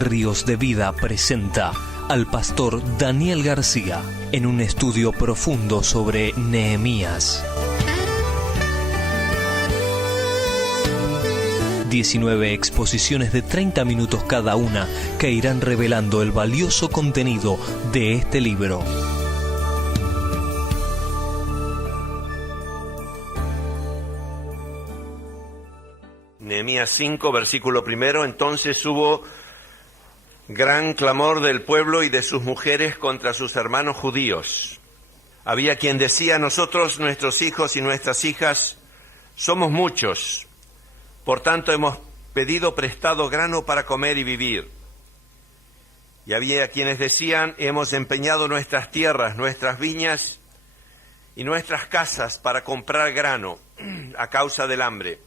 Ríos de Vida presenta al pastor Daniel García en un estudio profundo sobre Nehemías. 19 exposiciones de 30 minutos cada una que irán revelando el valioso contenido de este libro. Nehemías 5, versículo 1. Entonces hubo gran clamor del pueblo y de sus mujeres contra sus hermanos judíos. Había quien decía: nosotros, nuestros hijos y nuestras hijas, somos muchos. Por tanto, hemos pedido prestado grano para comer y vivir. Y había quienes decían: hemos empeñado nuestras tierras, nuestras viñas y nuestras casas para comprar grano a causa del hambre.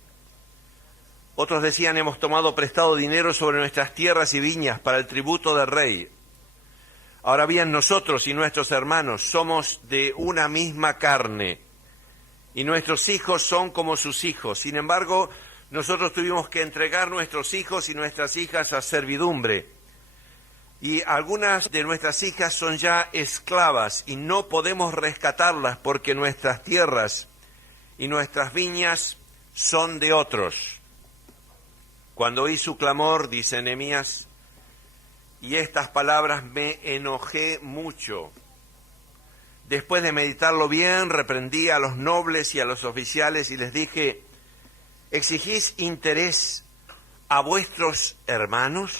Otros decían: hemos tomado prestado dinero sobre nuestras tierras y viñas para el tributo del rey. Ahora bien, nosotros y nuestros hermanos somos de una misma carne, y nuestros hijos son como sus hijos. Sin embargo, nosotros tuvimos que entregar nuestros hijos y nuestras hijas a servidumbre. Y algunas de nuestras hijas son ya esclavas y no podemos rescatarlas porque nuestras tierras y nuestras viñas son de otros. Cuando oí su clamor, dice Nehemías, y estas palabras, me enojé mucho. Después de meditarlo bien, reprendí a los nobles y a los oficiales y les dije: ¿exigís interés a vuestros hermanos?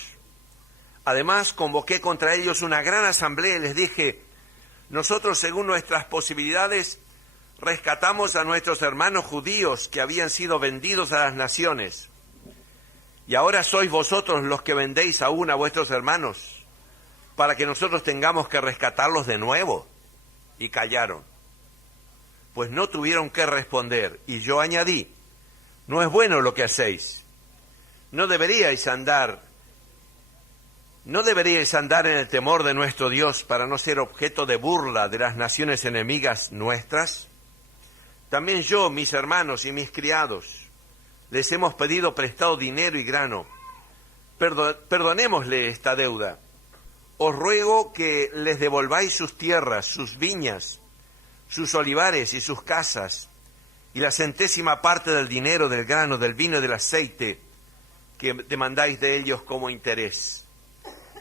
Además, convoqué contra ellos una gran asamblea y les dije: nosotros, según nuestras posibilidades, rescatamos a nuestros hermanos judíos que habían sido vendidos a las naciones. Y ahora sois vosotros los que vendéis aún a vuestros hermanos, para que nosotros tengamos que rescatarlos de nuevo. Y callaron, pues no tuvieron que responder. Y yo añadí: no es bueno lo que hacéis. No deberíais andar en el temor de nuestro Dios para no ser objeto de burla de las naciones enemigas nuestras. También yo, mis hermanos y mis criados, les hemos pedido prestado dinero y grano. Perdonémosle esta deuda. Os ruego que les devolváis sus tierras, sus viñas, sus olivares y sus casas, y la centésima parte del dinero, del grano, del vino y del aceite que demandáis de ellos como interés.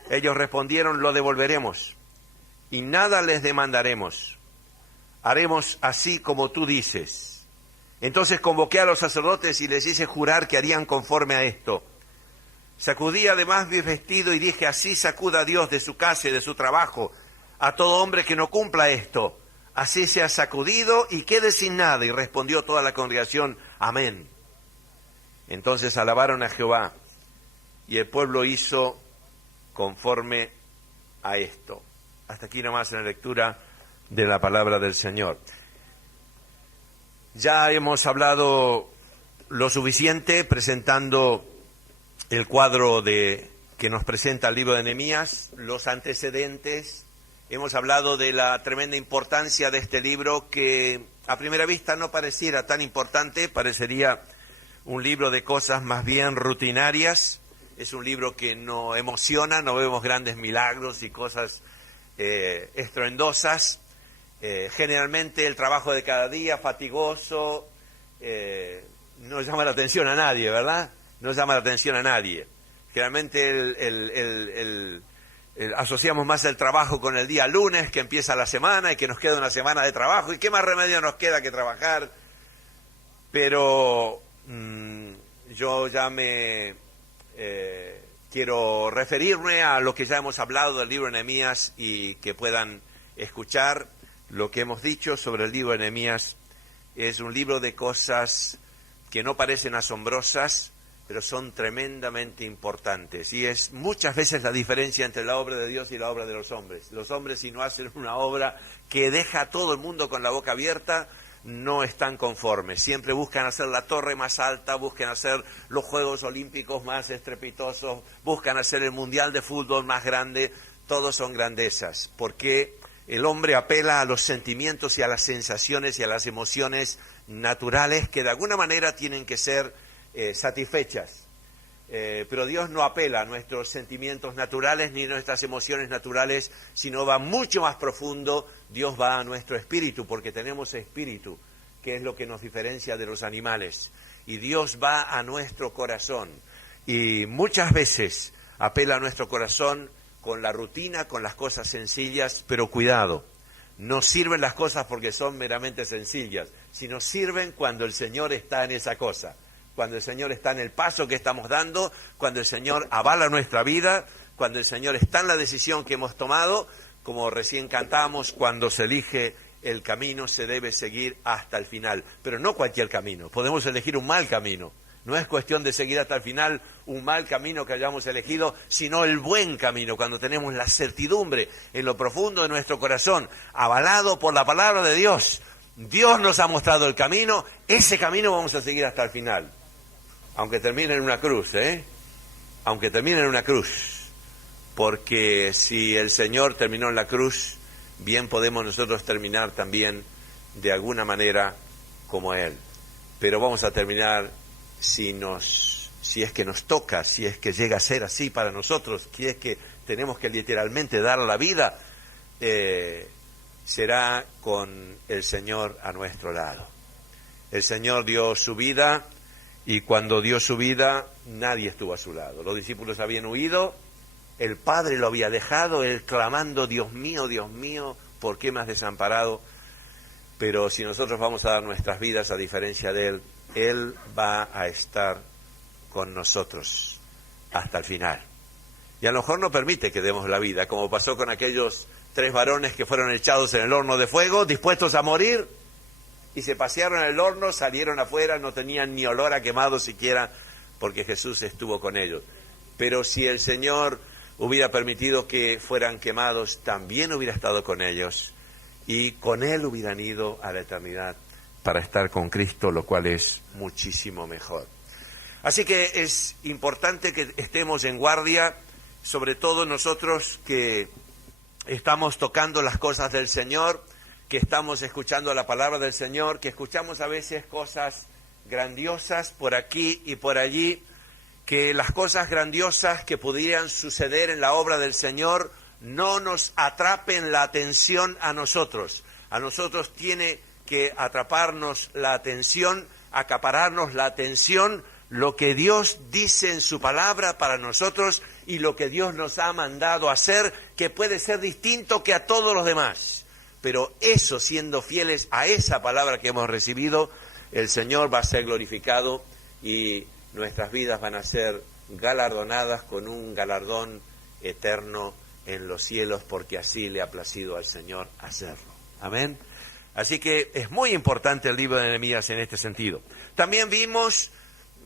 Ellos respondieron: lo devolveremos, y nada les demandaremos. Haremos así como tú dices. Entonces convoqué a los sacerdotes y les hice jurar que harían conforme a esto. Sacudí además mi vestido y dije: así sacuda Dios de su casa y de su trabajo a todo hombre que no cumpla esto. Así sea sacudido y quede sin nada. Y respondió toda la congregación: amén. Entonces alabaron a Jehová, y el pueblo hizo conforme a esto. Hasta aquí nomás en la lectura de la palabra del Señor. Ya hemos hablado lo suficiente presentando el cuadro que nos presenta el libro de Nehemías, los antecedentes. Hemos hablado de la tremenda importancia de este libro, que a primera vista no pareciera tan importante, parecería un libro de cosas más bien rutinarias. Es un libro que no emociona, no vemos grandes milagros y cosas estruendosas. Generalmente el trabajo de cada día, fatigoso, no llama la atención a nadie, ¿verdad? No llama la atención a nadie. Generalmente asociamos más el trabajo con el día lunes, que empieza la semana y que nos queda una semana de trabajo. ¿Y qué más remedio nos queda que trabajar? Pero yo ya quiero referirme a lo que ya hemos hablado del libro de Nehemías y que puedan escuchar lo que hemos dicho sobre el libro de Nehemías. Es un libro de cosas que no parecen asombrosas, pero son tremendamente importantes. Y es muchas veces la diferencia entre la obra de Dios y la obra de los hombres. Los hombres, si no hacen una obra que deja a todo el mundo con la boca abierta, no están conformes. Siempre buscan hacer la torre más alta, buscan hacer los Juegos Olímpicos más estrepitosos, buscan hacer el Mundial de Fútbol más grande. Todos son grandezas, porque el hombre apela a los sentimientos y a las sensaciones y a las emociones naturales que de alguna manera tienen que ser satisfechas. pero Dios no apela a nuestros sentimientos naturales ni a nuestras emociones naturales, sino va mucho más profundo. Dios va a nuestro espíritu, porque tenemos espíritu, que es lo que nos diferencia de los animales. Y Dios va a nuestro corazón. Y muchas veces apela a nuestro corazón con la rutina, con las cosas sencillas, pero cuidado, no sirven las cosas porque son meramente sencillas, sino sirven cuando el Señor está en esa cosa. Cuando el Señor está en el paso que estamos dando, cuando el Señor avala nuestra vida, cuando el Señor está en la decisión que hemos tomado, como recién cantamos, cuando se elige el camino se debe seguir hasta el final, pero no cualquier camino, podemos elegir un mal camino, no es cuestión de seguir hasta el final un mal camino que hayamos elegido, sino el buen camino, cuando tenemos la certidumbre en lo profundo de nuestro corazón, avalado por la palabra de Dios. Dios nos ha mostrado el camino, ese camino vamos a seguir hasta el final. Aunque termine en una cruz, aunque termine en una cruz, porque si el Señor terminó en la cruz, bien podemos nosotros terminar también de alguna manera como Él. Pero vamos a terminar si es que nos toca, si es que llega a ser así para nosotros, si es que tenemos que literalmente dar la vida, será con el Señor a nuestro lado. El Señor dio su vida. Y cuando dio su vida, nadie estuvo a su lado. Los discípulos habían huido, el Padre lo había dejado, Él clamando, Dios mío, ¿por qué me has desamparado? Pero si nosotros vamos a dar nuestras vidas a diferencia de Él, Él va a estar con nosotros hasta el final. Y a lo mejor no permite que demos la vida, como pasó con aquellos 3 varones que fueron echados en el horno de fuego, dispuestos a morir, y se pasearon en el horno, salieron afuera, no tenían ni olor a quemado siquiera, porque Jesús estuvo con ellos. Pero si el Señor hubiera permitido que fueran quemados, también hubiera estado con ellos, y con Él hubieran ido a la eternidad para estar con Cristo, lo cual es muchísimo mejor. Así que es importante que estemos en guardia, sobre todo nosotros que estamos tocando las cosas del Señor, que estamos escuchando la palabra del Señor, que escuchamos a veces cosas grandiosas por aquí y por allí, que las cosas grandiosas que pudieran suceder en la obra del Señor no nos atrapen la atención a nosotros. A nosotros tiene que atraparnos la atención, acapararnos la atención, lo que Dios dice en su palabra para nosotros y lo que Dios nos ha mandado hacer, que puede ser distinto que a todos los demás. Pero eso, siendo fieles a esa palabra que hemos recibido, el Señor va a ser glorificado y nuestras vidas van a ser galardonadas con un galardón eterno en los cielos, porque así le ha placido al Señor hacerlo. Amén. Así que es muy importante el libro de Nehemías en este sentido. También vimos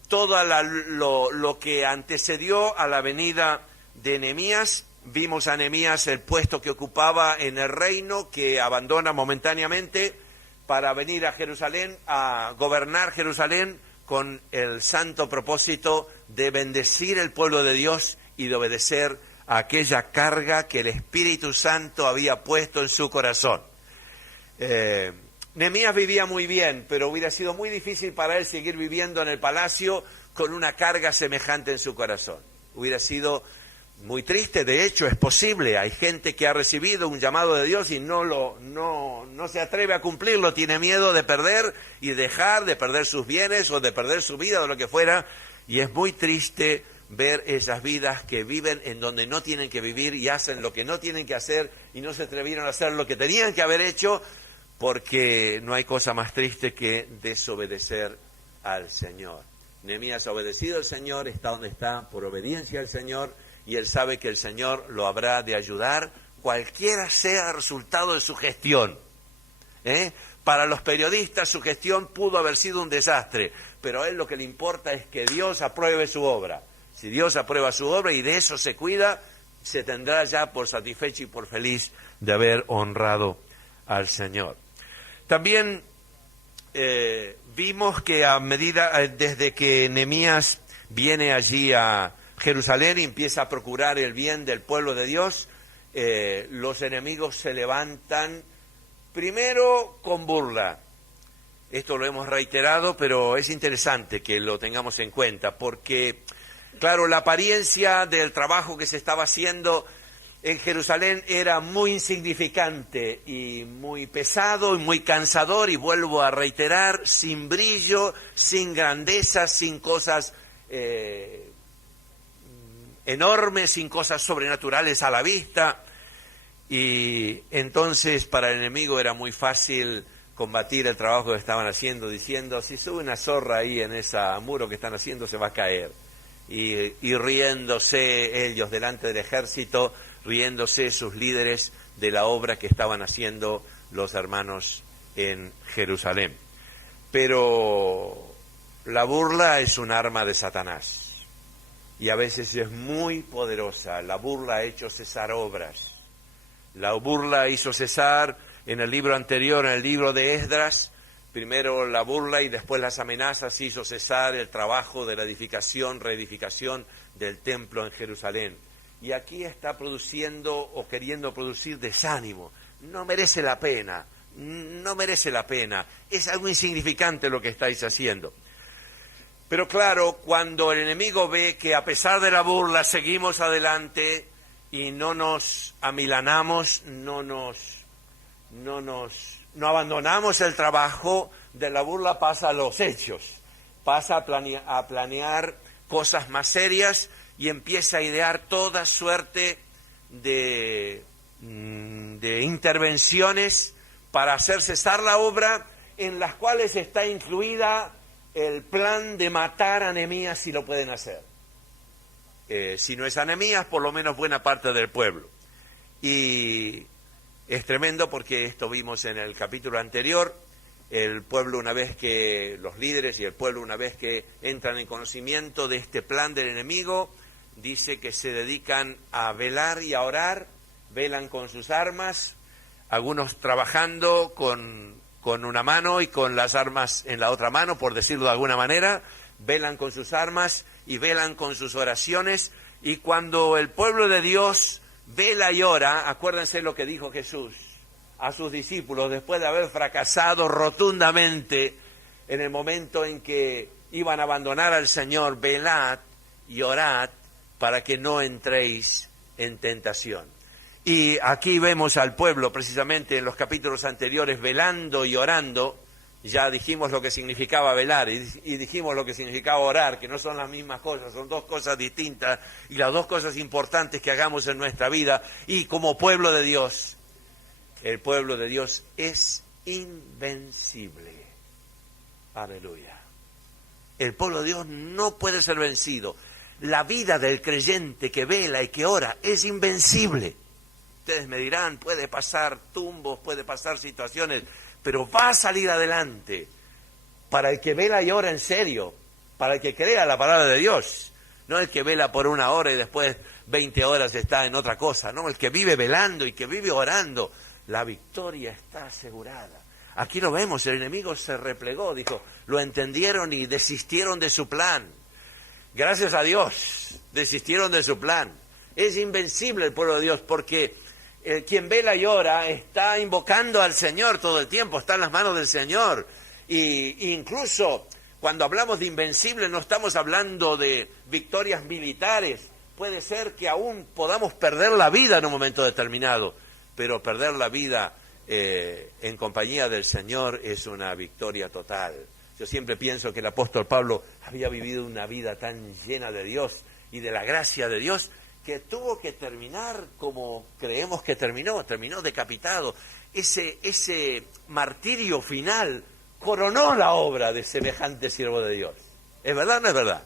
todo lo que antecedió a la venida de Nehemías. Vimos a Nehemías el puesto que ocupaba en el reino, que abandona momentáneamente para venir a Jerusalén, a gobernar Jerusalén con el santo propósito de bendecir el pueblo de Dios y de obedecer a aquella carga que el Espíritu Santo había puesto en su corazón. Nehemías vivía muy bien, pero hubiera sido muy difícil para él seguir viviendo en el palacio con una carga semejante en su corazón. Hubiera sido muy triste. De hecho, es posible. Hay gente que ha recibido un llamado de Dios y no se atreve a cumplirlo, tiene miedo de perder y dejar, de perder sus bienes o de perder su vida o lo que fuera, y es muy triste ver esas vidas que viven en donde no tienen que vivir y hacen lo que no tienen que hacer y no se atrevieron a hacer lo que tenían que haber hecho, porque no hay cosa más triste que desobedecer al Señor. Nehemías ha obedecido al Señor, está donde está por obediencia al Señor, y él sabe que el Señor lo habrá de ayudar, cualquiera sea el resultado de su gestión. Para los periodistas su gestión pudo haber sido un desastre, pero a él lo que le importa es que Dios apruebe su obra. Si Dios aprueba su obra y de eso se cuida, se tendrá ya por satisfecho y por feliz de haber honrado al Señor. También vimos que desde que Nehemías viene allí a Jerusalén y empieza a procurar el bien del pueblo de Dios, los enemigos se levantan primero con burla. Esto lo hemos reiterado, pero es interesante que lo tengamos en cuenta, porque Claro, la apariencia del trabajo que se estaba haciendo en Jerusalén era muy insignificante y muy pesado y muy cansador, y vuelvo a reiterar, sin brillo, sin grandeza, sin cosas enormes, sin cosas sobrenaturales a la vista. Y entonces para el enemigo era muy fácil combatir el trabajo que estaban haciendo, diciendo: si sube una zorra ahí en ese muro que están haciendo, se va a caer. Y riéndose ellos delante del ejército, riéndose sus líderes de la obra que estaban haciendo los hermanos en Jerusalén. Pero la burla es un arma de Satanás, y a veces es muy poderosa. La burla ha hecho cesar obras. La burla hizo cesar en el libro anterior, en el libro de Esdras, primero la burla y después las amenazas, hizo cesar el trabajo de la edificación, reedificación del templo en Jerusalén. Y aquí está produciendo o queriendo producir desánimo. No merece la pena, no merece la pena. Es algo insignificante lo que estáis haciendo. Pero claro, cuando el enemigo ve que a pesar de la burla seguimos adelante y no nos amilanamos, no abandonamos el trabajo, de la burla pasa a los hechos, pasa a planear cosas más serias y empieza a idear toda suerte de intervenciones para hacer cesar la obra, en las cuales está incluida el plan de matar a Nehemías si lo pueden hacer. Si no es a Nehemías, por lo menos buena parte del pueblo. Y es tremendo porque esto vimos en el capítulo anterior. El pueblo, una vez que los líderes y el pueblo, una vez que entran en conocimiento de este plan del enemigo, dice que se dedican a velar y a orar, velan con sus armas, algunos trabajando con una mano y con las armas en la otra mano, por decirlo de alguna manera, velan con sus armas y velan con sus oraciones. Y cuando el pueblo de Dios vela y ora, acuérdense lo que dijo Jesús a sus discípulos después de haber fracasado rotundamente en el momento en que iban a abandonar al Señor: velad y orad para que no entréis en tentación. Y aquí vemos al pueblo precisamente en los capítulos anteriores velando y orando. Ya dijimos lo que significaba velar y dijimos lo que significaba orar, que no son las mismas cosas, son dos cosas distintas y las dos cosas importantes que hagamos en nuestra vida. Y como pueblo de Dios, el pueblo de Dios es invencible. Aleluya. El pueblo de Dios no puede ser vencido. La vida del creyente que vela y que ora es invencible. Ustedes me dirán, puede pasar tumbos, puede pasar situaciones, pero va a salir adelante. Para el que vela y ora en serio, para el que crea la palabra de Dios, no el que vela por una hora y después 20 horas está en otra cosa, no, el que vive velando y que vive orando, la victoria está asegurada. Aquí lo vemos, el enemigo se replegó, dijo, lo entendieron y desistieron de su plan. Gracias a Dios, desistieron de su plan. Es invencible el pueblo de Dios porque quien vela y ora está invocando al Señor todo el tiempo, está en las manos del Señor. Y incluso cuando hablamos de invencible no estamos hablando de victorias militares. Puede ser que aún podamos perder la vida en un momento determinado, pero perder la vida en compañía del Señor es una victoria total. Yo siempre pienso que el apóstol Pablo había vivido una vida tan llena de Dios y de la gracia de Dios, que tuvo que terminar como creemos que terminó decapitado. Ese martirio final coronó la obra de semejante siervo de Dios. ¿Es verdad o no es verdad?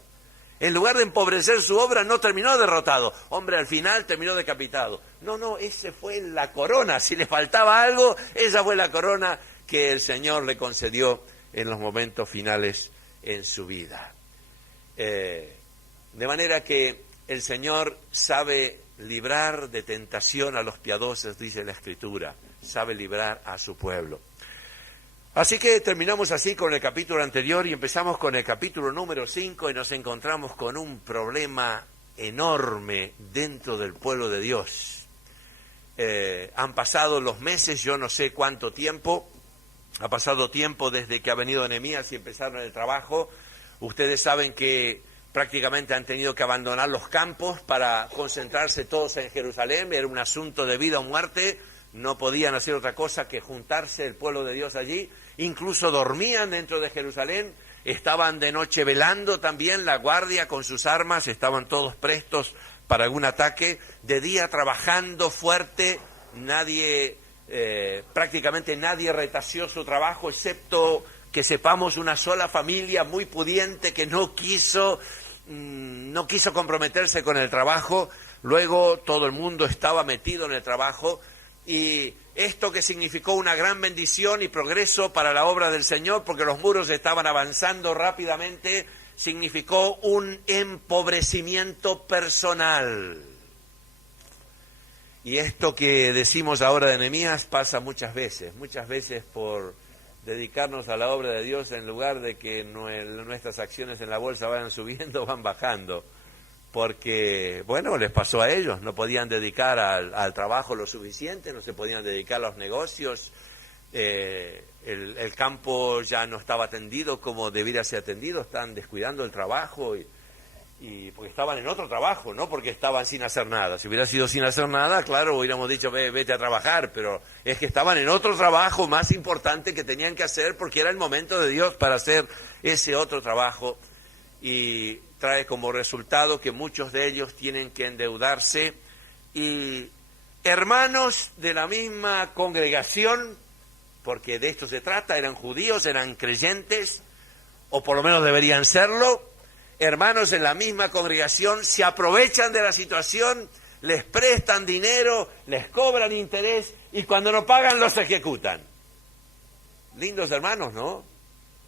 En lugar de empobrecer su obra, no terminó derrotado. Hombre, al final terminó decapitado. No, esa fue la corona. Si le faltaba algo, esa fue la corona que el Señor le concedió en los momentos finales en su vida. De manera que el Señor sabe librar de tentación a los piadosos, dice la Escritura, sabe librar a su pueblo. Así que terminamos así con el capítulo anterior y empezamos con el capítulo número 5 y nos encontramos con un problema enorme dentro del pueblo de Dios. Han pasado los meses, yo no sé cuánto tiempo, ha pasado tiempo desde que ha venido Nehemías y empezaron el trabajo. Ustedes saben que prácticamente han tenido que abandonar los campos para concentrarse todos en Jerusalén. Era un asunto de vida o muerte, no podían hacer otra cosa que juntarse el pueblo de Dios allí. Incluso dormían dentro de Jerusalén, estaban de noche velando también, la guardia con sus armas, estaban todos prestos para algún ataque, de día trabajando fuerte, prácticamente nadie retació su trabajo, excepto que sepamos una sola familia muy pudiente que no quiso comprometerse con el trabajo. Luego todo el mundo estaba metido en el trabajo, y esto que significó una gran bendición y progreso para la obra del Señor, porque los muros estaban avanzando rápidamente, significó un empobrecimiento personal. Y esto que decimos ahora de Nehemías pasa muchas veces por dedicarnos a la obra de Dios, en lugar de que nuestras acciones en la bolsa vayan subiendo, van bajando. Porque, bueno, les pasó a ellos, no podían dedicar al trabajo lo suficiente, no se podían dedicar a los negocios, el campo ya no estaba atendido como debiera ser atendido, están descuidando el trabajo, y porque estaban en otro trabajo, no porque estaban sin hacer nada. Si hubiera sido sin hacer nada, claro, hubiéramos dicho vete a trabajar, pero es que estaban en otro trabajo más importante que tenían que hacer, porque era el momento de Dios para hacer ese otro trabajo, y trae como resultado que muchos de ellos tienen que endeudarse, y hermanos de la misma congregación, porque de esto se trata, eran judíos, eran creyentes, o por lo menos deberían serlo, hermanos en la misma congregación se aprovechan de la situación, les prestan dinero, les cobran interés, y cuando no pagan los ejecutan. Lindos hermanos, ¿no?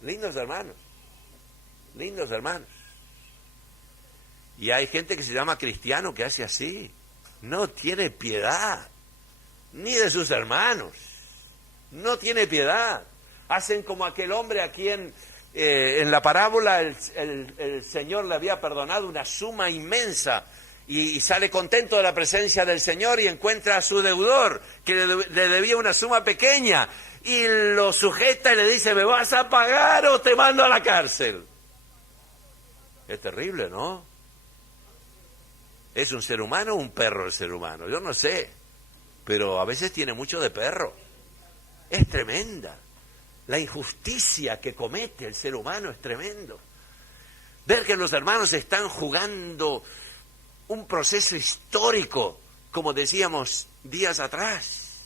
Lindos hermanos. Lindos hermanos. Y hay gente que se llama cristiano que hace así. No tiene piedad, ni de sus hermanos. No tiene piedad. Hacen como aquel hombre a quien en la parábola el Señor le había perdonado una suma inmensa, y sale contento de la presencia del Señor y encuentra a su deudor que le debía una suma pequeña, y lo sujeta y le dice: ¿me vas a pagar o te mando a la cárcel? Es terrible, ¿no? ¿Es un ser humano o un perro el ser humano? Yo no sé, pero a veces tiene mucho de perro. Es tremenda. La injusticia que comete el ser humano es tremendo. Ver que los hermanos están jugando un proceso histórico, como decíamos días atrás.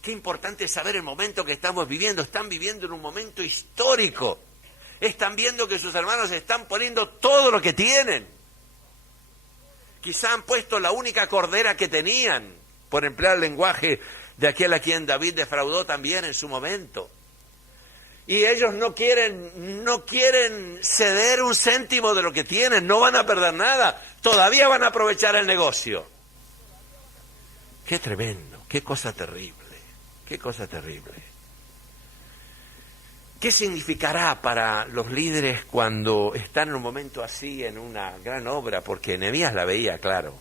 Qué importante es saber el momento que estamos viviendo. Están viviendo en un momento histórico. Están viendo que sus hermanos están poniendo todo lo que tienen. Quizá han puesto la única cordera que tenían, por emplear el lenguaje de aquel a quien David defraudó también en su momento. Y ellos no quieren ceder un céntimo de lo que tienen, no van a perder nada, todavía van a aprovechar el negocio. Qué tremendo, qué cosa terrible, qué cosa terrible. ¿Qué significará para los líderes cuando están en un momento así, en una gran obra? Porque Nehemías la veía claro,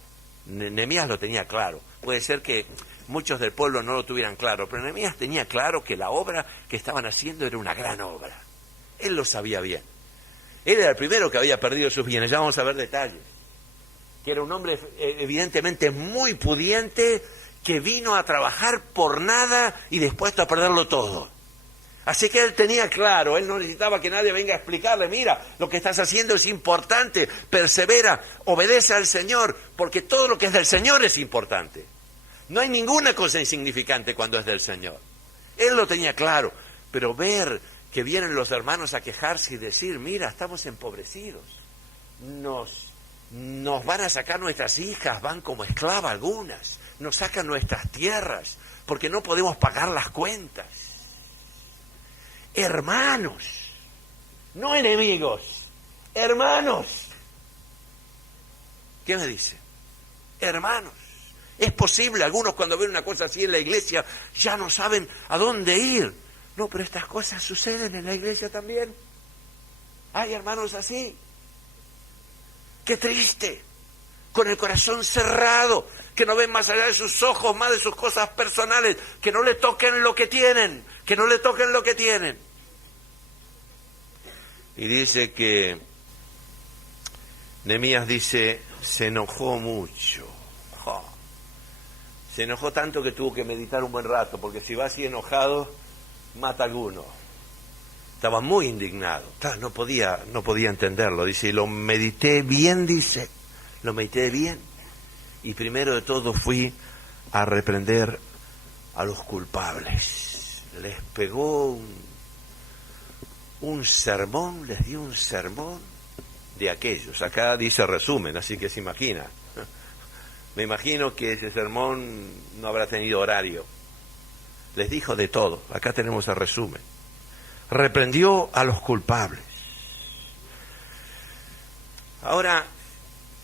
Nehemías lo tenía claro. Puede ser que muchos del pueblo no lo tuvieran claro, pero Nehemías tenía claro que la obra que estaban haciendo era una gran obra. Él lo sabía bien. Él era el primero que había perdido sus bienes, ya vamos a ver detalles. Que era un hombre evidentemente muy pudiente, que vino a trabajar por nada y dispuesto a perderlo todo. Así que él tenía claro, él no necesitaba que nadie venga a explicarle: mira, lo que estás haciendo es importante, persevera, obedece al Señor, porque todo lo que es del Señor es importante. No hay ninguna cosa insignificante cuando es del Señor. Él lo tenía claro, pero ver que vienen los hermanos a quejarse y decir: mira, estamos empobrecidos, nos van a sacar nuestras hijas, van como esclavas algunas, nos sacan nuestras tierras, porque no podemos pagar las cuentas. Hermanos, no enemigos, hermanos. ¿Qué me dice? Hermanos. Es posible, algunos cuando ven una cosa así en la iglesia ya no saben a dónde ir. No, pero estas cosas suceden en la iglesia también. Hay hermanos así. Qué triste, con el corazón cerrado, que no ven más allá de sus ojos, más de sus cosas personales, que no le toquen lo que tienen, que no le toquen lo que tienen. Y dice que Nehemías dice, se enojó mucho. Se enojó tanto que tuvo que meditar un buen rato, porque si va así enojado, mata a alguno. Estaba muy indignado. Claro, no podía entenderlo. Dice, y lo medité bien, dice, lo medité bien. Y primero de todo fui a reprender a los culpables. Les pegó un sermón, les dio un sermón de aquellos. Acá dice resumen, así que se imagina. Me imagino que ese sermón no habrá tenido horario. Les dijo de todo. Acá tenemos el resumen. Reprendió a los culpables. Ahora,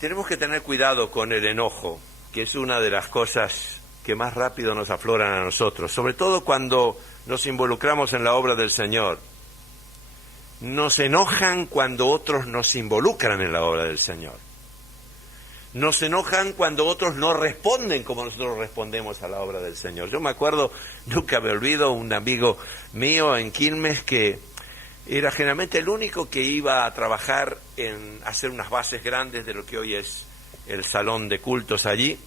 tenemos que tener cuidado con el enojo, que es una de las cosas que más rápido nos afloran a nosotros, sobre todo cuando nos involucramos en la obra del Señor. Nos enojan cuando otros nos involucran en la obra del Señor. Nos enojan cuando otros no responden como nosotros respondemos a la obra del Señor. Yo me acuerdo, nunca me olvido, un amigo mío en Quilmes que era generalmente el único que iba a trabajar en hacer unas bases grandes de lo que hoy es el salón de cultos allí.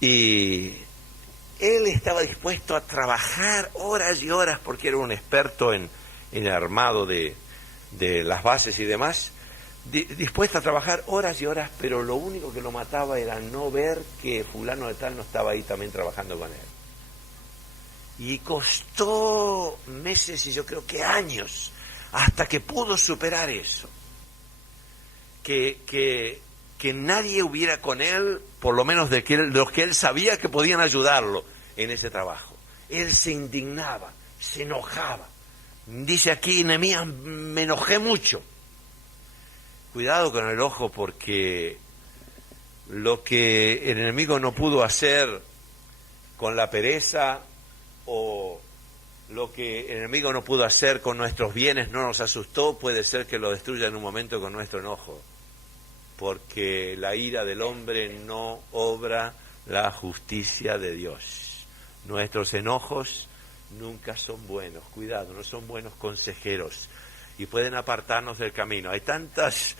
Y él estaba dispuesto a trabajar horas y horas porque era un experto en el armado de las bases y demás. Dispuesto a trabajar horas y horas, pero lo único que lo mataba era no ver que fulano de tal no estaba ahí también trabajando con él. Y costó meses y yo creo que años hasta que pudo superar eso. Que nadie hubiera con él, por lo menos de los que él sabía que podían ayudarlo en ese trabajo. Él se indignaba, se enojaba. Dice aquí Nehemías, me enojé mucho. Cuidado con el ojo, porque lo que el enemigo no pudo hacer con la pereza, o lo que el enemigo no pudo hacer con nuestros bienes, no nos asustó, puede ser que lo destruya en un momento con nuestro enojo, porque la ira del hombre no obra la justicia de Dios. Nuestros enojos nunca son buenos, cuidado, no son buenos consejeros, y pueden apartarnos del camino. Hay tantas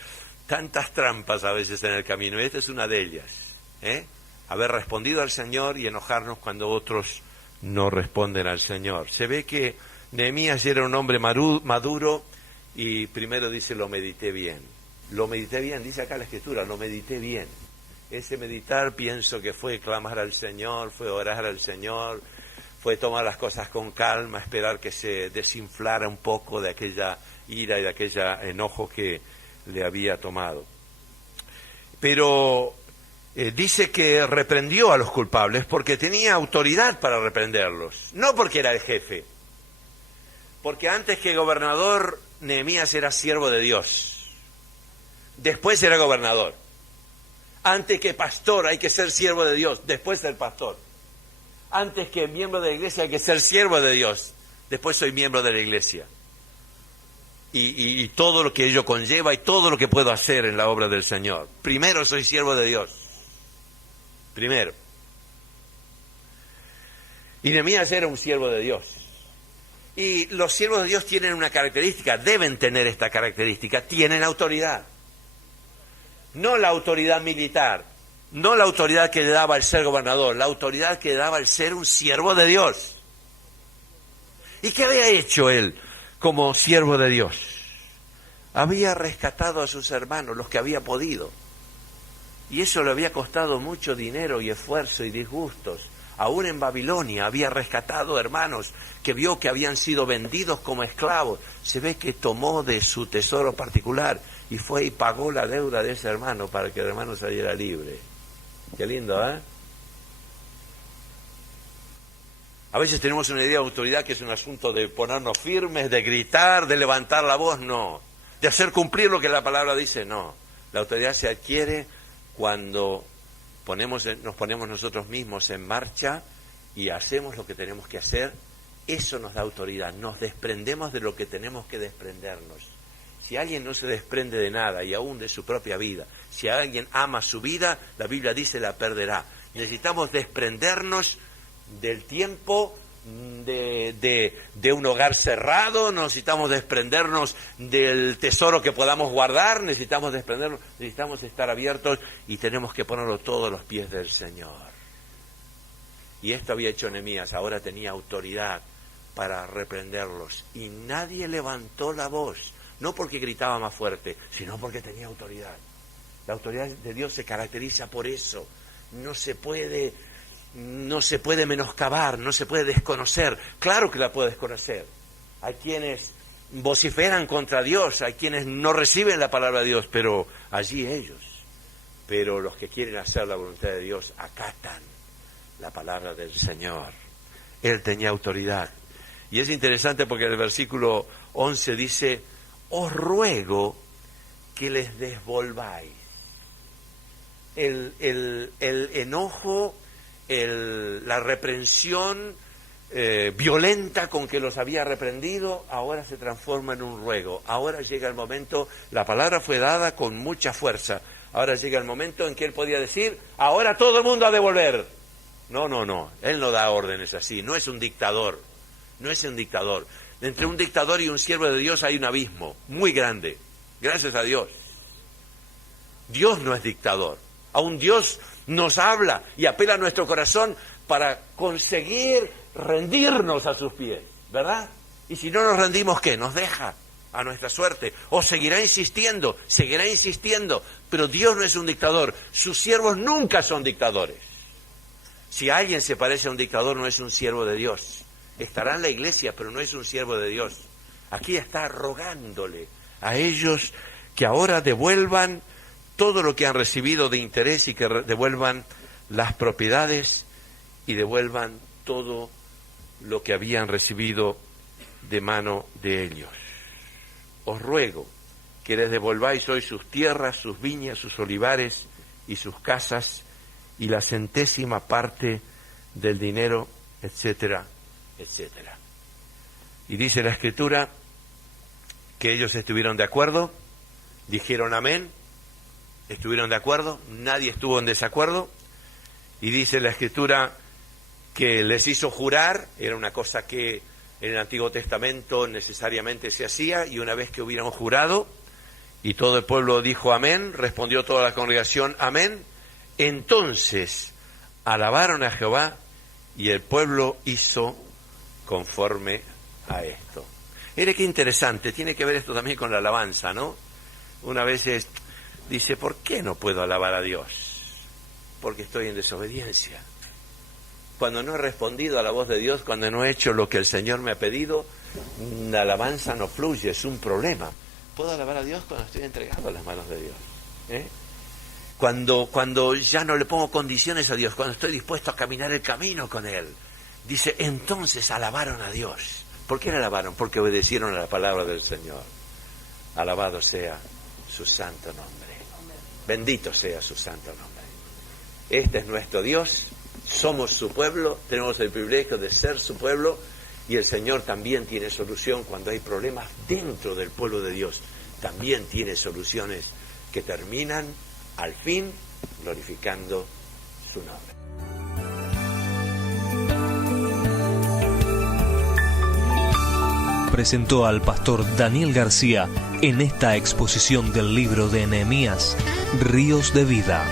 trampas a veces en el camino, y esta es una de ellas, haber respondido al Señor y enojarnos cuando otros no responden al Señor. Se ve que Nehemías era un hombre maduro, y primero dice, lo medité bien. Lo medité bien, dice acá la Escritura, lo medité bien. Ese meditar pienso que fue clamar al Señor, fue orar al Señor, fue tomar las cosas con calma, esperar que se desinflara un poco de aquella ira y de aquel enojo que le había tomado. Pero dice que reprendió a los culpables porque tenía autoridad para reprenderlos, no porque era el jefe. Porque antes que gobernador, Nehemías era siervo de Dios. Después era gobernador. Antes que pastor hay que ser siervo de Dios, después ser pastor. Antes que miembro de la iglesia hay que ser siervo de Dios, después soy miembro de la iglesia. Y todo lo que ello conlleva y todo lo que puedo hacer en la obra del Señor. Primero soy siervo de Dios. Primero. Y Nehemías era un siervo de Dios. Y los siervos de Dios tienen una característica, deben tener esta característica, tienen autoridad. No la autoridad militar, no la autoridad que le daba el ser gobernador, la autoridad que le daba el ser un siervo de Dios. ¿Y qué había hecho él como siervo de Dios? Había rescatado a sus hermanos, los que había podido. Y eso le había costado mucho dinero y esfuerzo y disgustos. Aún en Babilonia había rescatado hermanos que vio que habían sido vendidos como esclavos. Se ve que tomó de su tesoro particular y fue y pagó la deuda de ese hermano para que el hermano saliera libre. Qué lindo, ¿eh? A veces tenemos una idea de autoridad que es un asunto de ponernos firmes, de gritar, de levantar la voz, no. De hacer cumplir lo que la palabra dice, no. La autoridad se adquiere cuando nos ponemos nosotros mismos en marcha y hacemos lo que tenemos que hacer. Eso nos da autoridad, nos desprendemos de lo que tenemos que desprendernos. Si alguien no se desprende de nada y aún de su propia vida, si alguien ama su vida, la Biblia dice la perderá. Necesitamos desprendernos del tiempo de un hogar cerrado, no necesitamos desprendernos del tesoro que podamos guardar, necesitamos estar abiertos y tenemos que ponerlo todo a los pies del Señor. Y esto había hecho Nehemías, ahora tenía autoridad para reprenderlos y nadie levantó la voz, no porque gritaba más fuerte, sino porque tenía autoridad. La autoridad de Dios se caracteriza por eso. No se puede menoscabar, no se puede desconocer. Claro que la puede desconocer. Hay quienes vociferan contra Dios, hay quienes no reciben la palabra de Dios, pero allí ellos. Pero los que quieren hacer la voluntad de Dios acatan la palabra del Señor. Él tenía autoridad. Y es interesante porque el versículo 11 dice: os ruego que les desvolváis. El enojo, la reprensión violenta con que los había reprendido, ahora se transforma en un ruego. Ahora llega el momento, la palabra fue dada con mucha fuerza, ahora llega el momento en que él podía decir: ahora todo el mundo a devolver. No, él no da órdenes así, no es un dictador, no es un dictador. Entre un dictador y un siervo de Dios hay un abismo muy grande, gracias a Dios. Dios no es dictador. Aún Dios nos habla y apela a nuestro corazón para conseguir rendirnos a sus pies, ¿verdad? Y si no nos rendimos, ¿qué? Nos deja a nuestra suerte. O seguirá insistiendo, pero Dios no es un dictador. Sus siervos nunca son dictadores. Si alguien se parece a un dictador, no es un siervo de Dios. Estará en la iglesia, pero no es un siervo de Dios. Aquí está rogándole a ellos que ahora devuelvan todo lo que han recibido de interés y que devuelvan las propiedades y devuelvan todo lo que habían recibido de mano de ellos. Os ruego que les devolváis hoy sus tierras, sus viñas, sus olivares y sus casas y la centésima parte del dinero, etcétera, etcétera. Y dice la Escritura que ellos estuvieron de acuerdo, dijeron amén. Estuvieron de acuerdo, nadie estuvo en desacuerdo, y dice la Escritura que les hizo jurar, era una cosa que en el Antiguo Testamento necesariamente se hacía, y una vez que hubieron jurado, y todo el pueblo dijo amén, respondió toda la congregación amén, entonces alabaron a Jehová, y el pueblo hizo conforme a esto. Mire qué interesante, tiene que ver esto también con la alabanza, ¿no? Una vez dice, ¿por qué no puedo alabar a Dios? Porque estoy en desobediencia. Cuando no he respondido a la voz de Dios, cuando no he hecho lo que el Señor me ha pedido, la alabanza no fluye, es un problema. ¿Puedo alabar a Dios cuando estoy entregado a las manos de Dios? Cuando ya no le pongo condiciones a Dios, cuando estoy dispuesto a caminar el camino con Él. Dice, entonces alabaron a Dios. ¿Por qué le alabaron? Porque obedecieron a la palabra del Señor. Alabado sea su santo nombre. Bendito sea su santo nombre. Este es nuestro Dios, somos su pueblo, tenemos el privilegio de ser su pueblo, y el Señor también tiene solución cuando hay problemas dentro del pueblo de Dios. También tiene soluciones que terminan al fin glorificando su nombre. Presentó al pastor Daniel García en esta exposición del libro de Nehemías, Ríos de Vida.